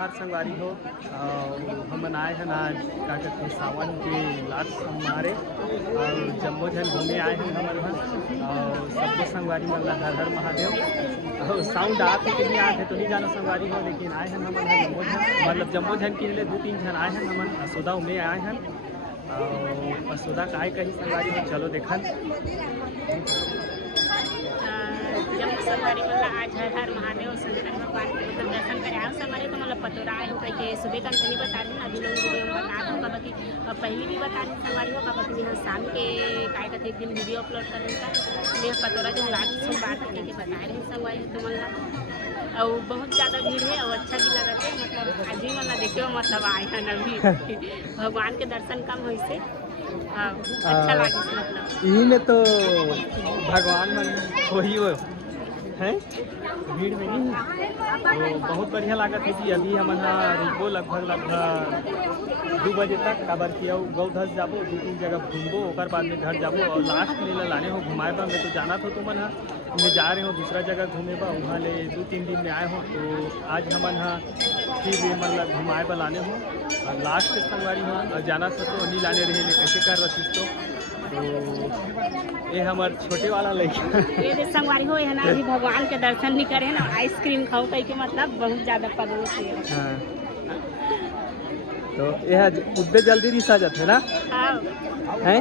संगवारी हो हम आए हैं आज क्या कहते हैं सावन के लास्ट सोमवारे और जम्मो जन घूमे आए हैं हमारे यहाँ और सबको संगवारी मतलब हर हर महादेव और साउंड आते कि नहीं आते तो नहीं जाना संगवारी हो लेकिन आए हैं हम जम्मो जन मतलब जम्मो जन के लिए 2-3 जन आए हैं हम असोदा में आए हैं और असोदा का आए कहीं संगवारी हो चलो देखा जम्मू संगवारी मतलब आज हर हर महादेव शंकर भगवान के मतलब दर्शन करे आओ संगवारी तो मतलब पतोरा आए हो कहीं सुबह का नहीं बता रही अभी लोग वीडियो में बता रहे हो कब कि पहले भी बता रही संगवारी हो कब कि यहाँ शाम के काय कहते एक दिन वीडियो अपलोड कर रही था मैं पतोरा जो रात सोमवार तक के बता रहे हैं संगवारी तो मतलब और बहुत ज़्यादा भीड़ है और अच्छा भी लगा है मतलब आज भी मतलब देखियो मतलब आए हैं अभी भगवान के दर्शन कम हो से अच्छा लगे मतलब यही में तो भगवान मन वही हो हैं भीड़ में नहीं तो बहुत बढ़िया लागत है कि अभी हम रुको लगभग 2 बजे तक काबर किया गौधस जाबो 2-3 जगह घूमबो और बाद में घर जाबो और लास्ट में लाने हो घुमाए बा मैं तो जाना था तुम मैं जा रहे हो दूसरा जगह घूमे बा वहाँ ले 2-3 दिन में आए हो तो आज हम फिर मतलब घुमाए बा लाने हो और लास्ट संगवारी हो और जाना था तो नहीं लाने रहे कैसे कर रही तो ये हमारे छोटे वाला लड़का ये संगवारी हो है ना अभी भगवान के दर्शन नहीं करे ना आइसक्रीम खाओ कहीं के मतलब बहुत ज़्यादा परोस है हाँ तो यह उद्दे जल्दी रिसा जाते ना हैं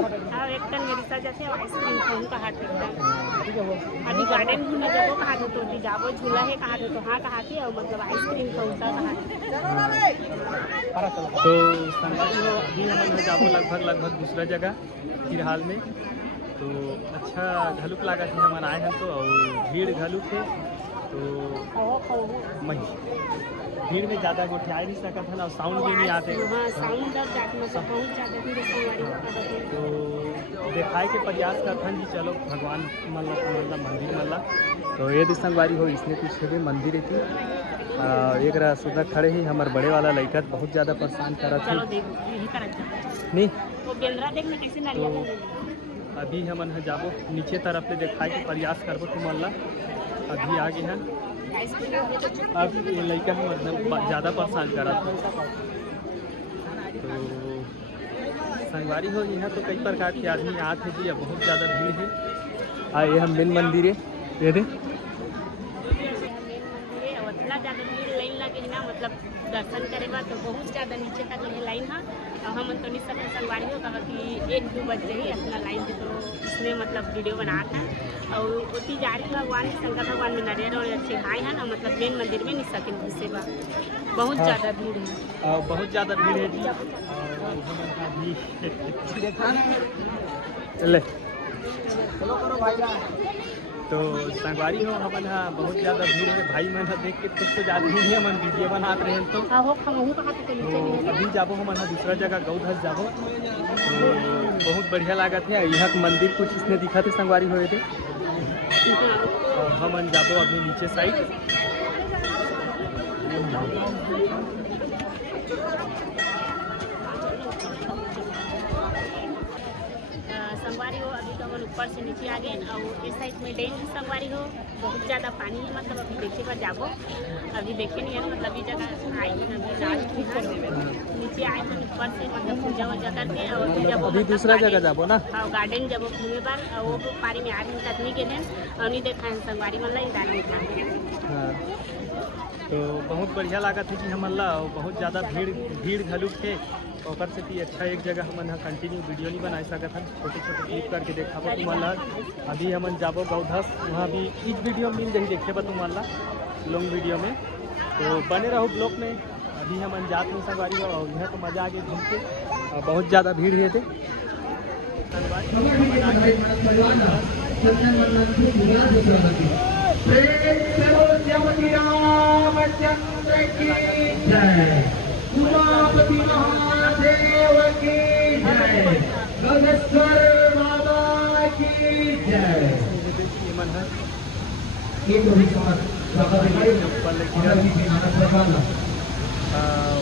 एक टन में रिसा जाते आइसक्रीम खाऊं कहाँ थे अभी गार्डन घूमने जाबो कहाँ थे तो अभी जाबो झूला है कहाँ थे तो हाँ कहाँ थी और मतलब आइसक्रीम खाऊं कहाँ तो संगवारी हो अभी हम जाबो लगभग दूसरा जगह फिलहाल में तो अच्छा घलुक लगा थी हम आए हैं तो और भीड़ घलुक है तो भीड़ में ज़्यादा गोठे आ नहीं सकता था और साउंड भी नहीं आते तो दिखाए के प्रयास करते जी चलो भगवान मतलब मंदिर मतलब तो ये संगवारी हो इसने पीछे भी मंदिर थी एक सुधा खड़े ही हमारे बड़े वाला लड़का बहुत ज़्यादा परेशान करा था नहीं तो अभी हम जाबो नीचे तरफ ले दिखाए के प्रयास करबो तुम अल्लाह अभी आगे हैं अब ये लड़का हम मतलब ज़्यादा परेशान करा था तो संगवारी हो यहाँ तो कई प्रकार के आदमी आते जी बहुत ज़्यादा भीड़ है ये हम मेन मंदिर है ये थे उतना ज़्यादा भीड़ लाइन लगे ना मतलब दर्शन करेगा तो बहुत ज़्यादा नीचे तक लगे लाइन है और हम तो नहीं सकते संगवारी हो कहा कि 1-2 बजे ही अपना लाइन थे तो इसने मतलब वीडियो बना था और उतनी जा रही भगवान शंकर भगवान में नारियल और अच्छे खाए हैं ना मतलब मेन मंदिर में नहीं सके उससे बहुत ज़्यादा भीड़ है बहुत ज़्यादा भीड़ है जी तो संगवारी हो हम बहुत ज़्यादा भीड़ है भाई मैंने देख के खुद से ज़्यादा भीड़ है मन वीडियो बनाते रहे तो अभी जाबो हम दूसरा जगह गौधस जाबो तो बहुत बढ़िया लागत है यहाँ मंदिर कुछ इसने दिखा थे संगवारी हुए थे और हम जाबो अभी नीचे साइड संगवारी हो अभी तो हम ऊपर से नीचे आ गए और इस साइड में डेंग संगवारी हो बहुत ज़्यादा पानी है मतलब अभी देखे पर जाबो अभी देखे नहीं है मतलब ये जगह आई है अभी लास्ट नीचे आए हैं ऊपर से मतलब पूजा वूजा करके और जब अभी दूसरा जगह जाबो ना और गार्डन जब घूमे बार वो पारी में आ रहे तक नहीं गए और नहीं देखा है संगवारी मतलब गार्डन था तो बहुत बढ़िया लगा था कि हम बहुत ज़्यादा भीड़ घलुक थे और से भी अच्छा एक जगह हम कंटिन्यू वीडियो नहीं बना सकता था छोटे क्लिप करके देखा तुम अभी हम जाबो गौधस वहाँ भी इस वीडियो में मिल जाए देखे बा तुम लॉन्ग वीडियो में तो बने रहो ब्लॉग में अभी हम जाते हैं संगवारी और यहाँ तो मज़ा आ गया घूम के और बहुत ज़्यादा भीड़ है थे उमापति महादेव की जय गणेश्वर बाबा की जय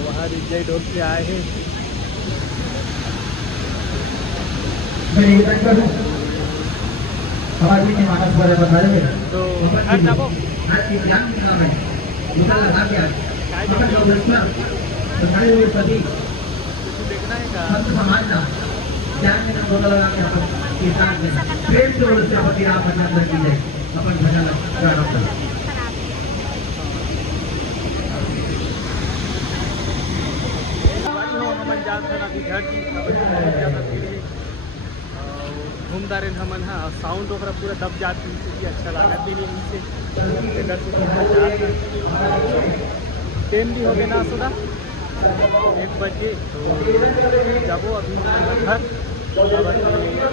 वहाँ जय डोर से आए हैं तो काय मकर गौरक्षक सरकारी लोग सभी देखना है का संत समाज ना ध्यान में बोला लगा के अपन किसान में प्रेम से और से अपनी आप भजन की जाए अपन भजन प्रारंभ करें हमन जात हन अभी घर की ज़्यादा भीड़ है घूमदार हमन हाँ साउंड ओकरा पूरा दब जात भी अच्छा लागत भी नहीं नीचे इधर से टाइम भी हो गया ना सुधा 1 बजे तो जाबो अभी घर तो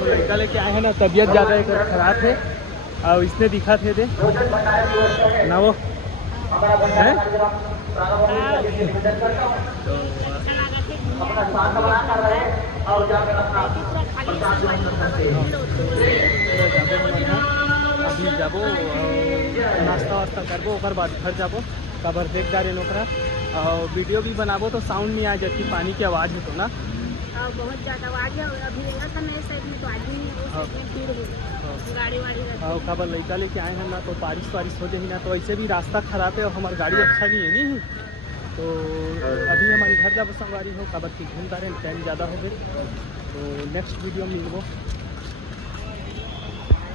लड़का लेके आए हैं ना तबीयत ज़्यादा एक खराब है और इसने दिखा थे दे ना वो है अभी जाबो नाश्ता वास्ता करबो ओकर बाद घर जाबो कबर देख जा रहे ओकरा और वीडियो भी बनाबो तो साउंड नहीं आ जाती पानी की आवाज़ है तो ना बहुत ज़्यादा आवाज़ है अभी मेरे साइड में तो आदमी नहीं है, उस साइड में भीड़ है गाड़ी वाड़ी रहती है। और कबर लड़का लेके आए हैं ना तो बारिश वारिश हो जाए ना तो ऐसे भी रास्ता खराब है और हमारी गाड़ी अच्छा नहीं है नहीं तो अभी हमारी घर जब संगवारी हो कबर की घूमता रहे टाइम ज़्यादा हो गए तो नेक्स्ट वीडियो में मिलबो।